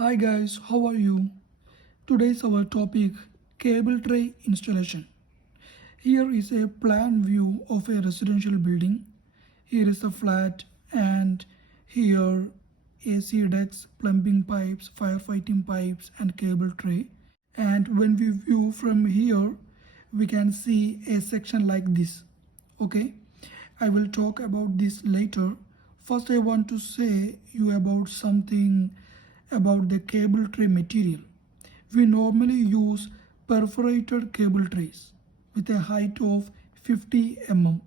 Hi guys, how are you? Today's our topic cable tray installation. Here is a plan view of a residential building. Here is the flat and here AC ducts, plumbing pipes, firefighting pipes and cable tray. And when we view from here, we can see a section like this. Okay, I will talk about this later. First I want to say you about something about the cable tray material. We normally use perforated cable trays with a height of 50 mm.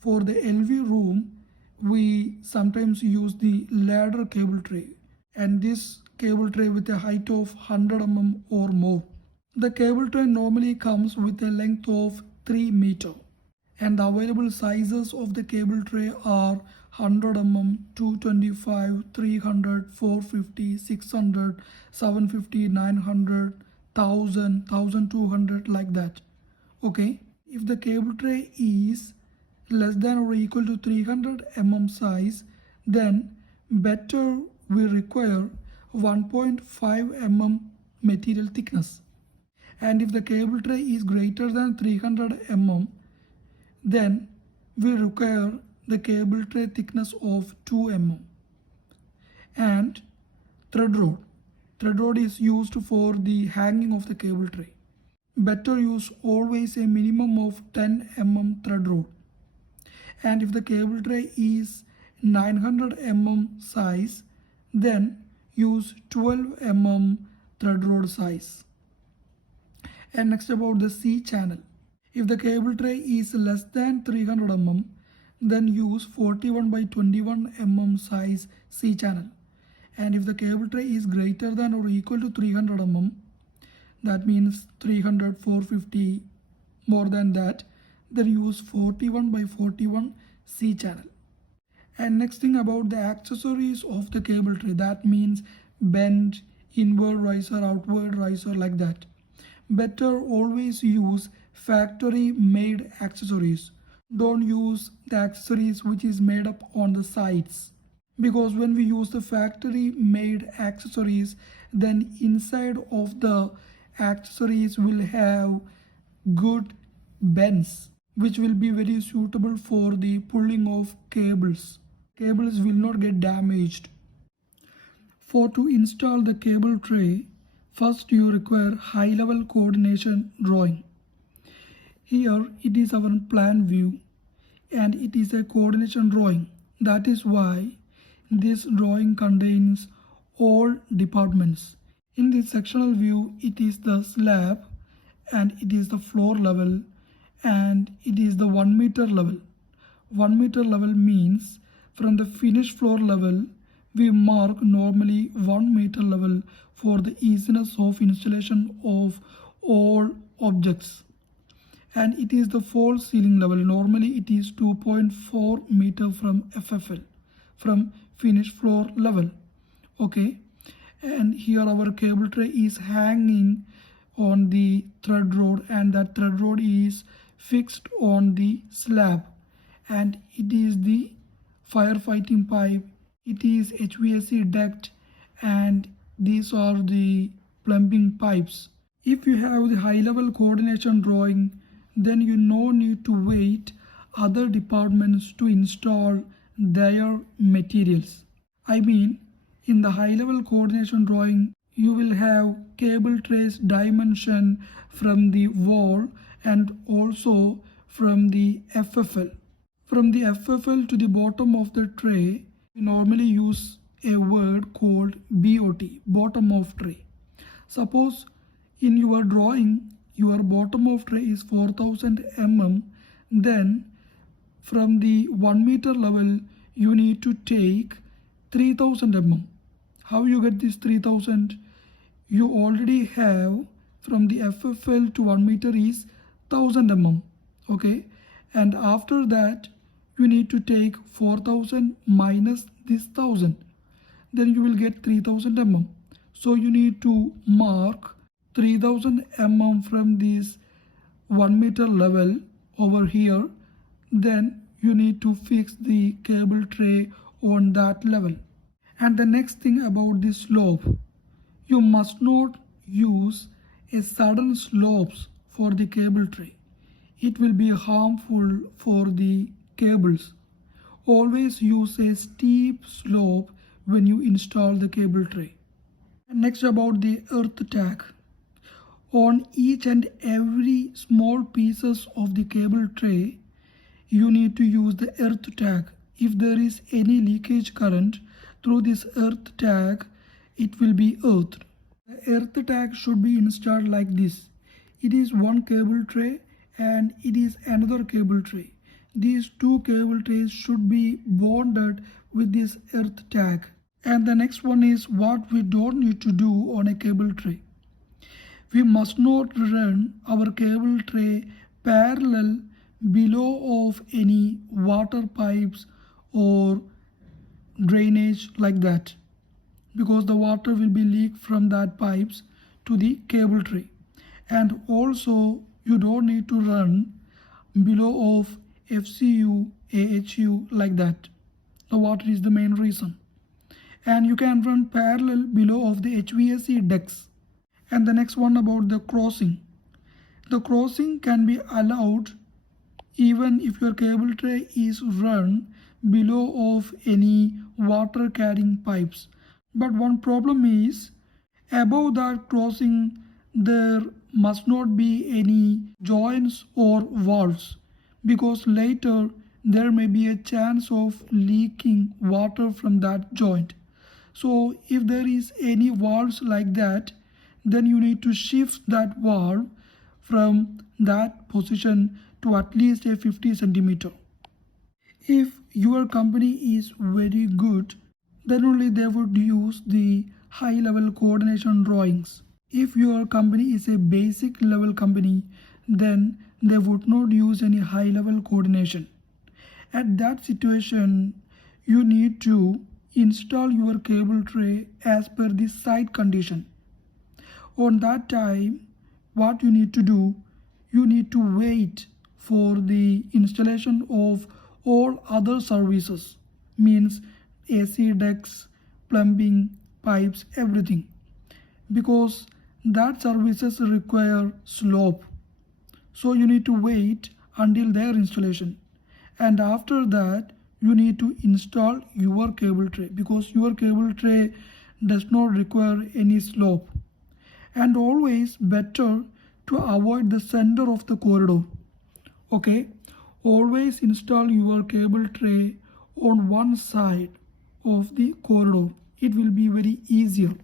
For the LV room, we sometimes use the ladder cable tray and this cable tray with a height of 100 mm or more. The cable tray normally comes with a length of 3 meter and the available sizes of the cable tray are 100 mm, 225, 300, 450, 600, 750, 900, 1000, 1200 like that. Okay, if the cable tray is less than or equal to 300 mm size, then better we require 1.5 mm material thickness. And if the cable tray is greater than 300 mm, then we require the cable tray thickness of 2 mm. And thread rod. Thread rod is used for the hanging of the cable tray. Better use always a minimum of 10 mm thread rod. And if the cable tray is 900 mm size, then use 12 mm thread rod size. And next about the C channel. If the cable tray is less than 300 mm, then use 41 by 21 mm size C channel. And if the cable tray is greater than or equal to 300 mm, that means 300, 450, more than that, then use 41 by 41 C channel. And next thing about the accessories of the cable tray, that means bend, inward riser, outward riser, like that. Better always use factory made accessories. Don't use the accessories which is made up on the sides, because when we use the factory made accessories, then inside of the accessories will have good bends which will be very suitable for the pulling of cables. Cables will not get damaged. For to install the cable tray, first you require high level coordination drawing. Here it is our plan view and it is a coordination drawing. That is why this drawing contains all departments. In this sectional view, it is the slab and it is the floor level and it is the 1 meter level. 1 meter level means from the finished floor level, we mark normally 1 meter level for the easiness of installation of all objects. And it is the false ceiling level. Normally it is 2.4 meter from FFL, from finished floor level. Okay, and here our cable tray is hanging on the thread rod and that thread rod is fixed on the slab, and it is the firefighting pipe, it is HVAC duct, and these are the plumbing pipes. If you have the high level coordination drawing, then you no need to wait other departments to install their materials. I mean, in the high level coordination drawing, you will have cable trays dimension from the wall and also from the FFL. From the FFL to the bottom of the tray, we normally use a word called BOT, bottom of tray. Suppose in your drawing, your bottom of tray is 4000 mm, then from the 1 meter level, you need to take 3000 mm. How you get this 3000? You already have from the FFL to 1 meter is 1000 mm. Okay, and after that you need to take 4000 minus this 1000, then you will get 3000 mm. So you need to mark 3000 mm from this 1 meter level over here, then you need to fix the cable tray on that level. And the next thing about the slope, You must not use a sudden slopes for the cable tray. It will be harmful for the cables. Always use a steep slope when you install the cable tray. Next, about the earth tag. On each and every small pieces of the cable tray, you need to use the earth tag. If there is any leakage current through this earth tag, it will be earthed. The earth tag should be installed like this. It is one cable tray and it is another cable tray. These two cable trays should be bonded with this earth tag. And the next one is what we don't need to do on a cable tray. We must not run our cable tray parallel below of any water pipes or drainage like that, because the water will be leaked from that pipes to the cable tray. And also you don't need to run below of FCU, AHU like that. The water is the main reason. And you can run parallel below of the HVAC decks. And the next one about the crossing. The crossing can be allowed even if your cable tray is run below of any water carrying pipes. But one problem is above that crossing there must not be any joints or valves, because later there may be a chance of leaking water from that joint. So if there is any valves like that, then you need to shift that valve from that position to at least a 50 centimeter. If your company is very good, then only they would use the high level coordination drawings. If your company is a basic level company, then they would not use any high level coordination. At that situation, you need to install your cable tray as per the site condition. On that time, what you need to do, you need to wait for the installation of all other services, means AC decks, plumbing, pipes, everything, because that services require slope. So you need to wait until their installation, and after that you need to install your cable tray, because your cable tray does not require any slope. And always better to avoid the center of the corridor. Okay, always install your cable tray on one side of the corridor. It will be very easier.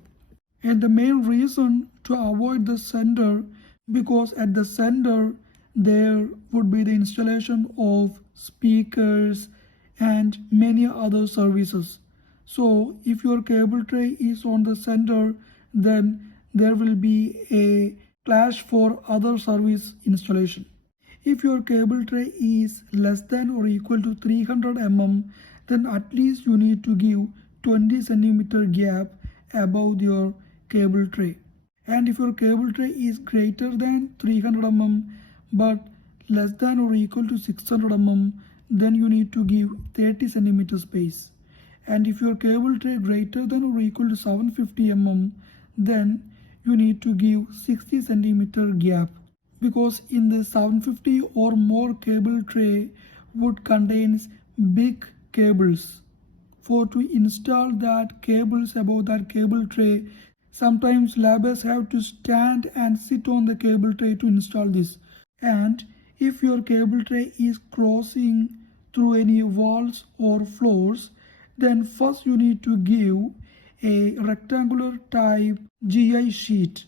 And the main reason to avoid the center, because at the center there would be the installation of speakers and many other services. So if your cable tray is on the center, then there will be a clash for other service installation. If your cable tray is less than or equal to 300 mm, then at least you need to give 20 centimeter gap above your cable tray. And if your cable tray is greater than 300 mm but less than or equal to 600 mm, then you need to give 30 centimeter space. And if your cable tray greater than or equal to 750 mm, then you need to give 60 centimeter gap, because in the 750 or more cable tray would contains big cables. For to install that cables above that cable tray, sometimes laborers have to stand and sit on the cable tray to install this. And if your cable tray is crossing through any walls or floors, then first you need to give a rectangular type GI sheet,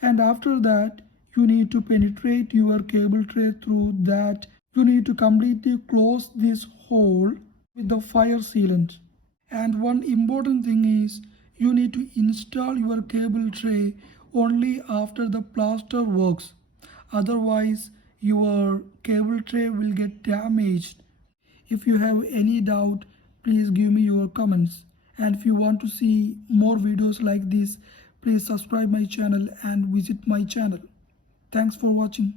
and after that you need to penetrate your cable tray through that. You need to completely close this hole with the fire sealant. And one important thing is you need to install your cable tray only after the plaster works, otherwise your cable tray will get damaged. If you have any doubt, please give me your comments. And if you want to see more videos like this, please subscribe my channel and visit my channel. Thanks for watching.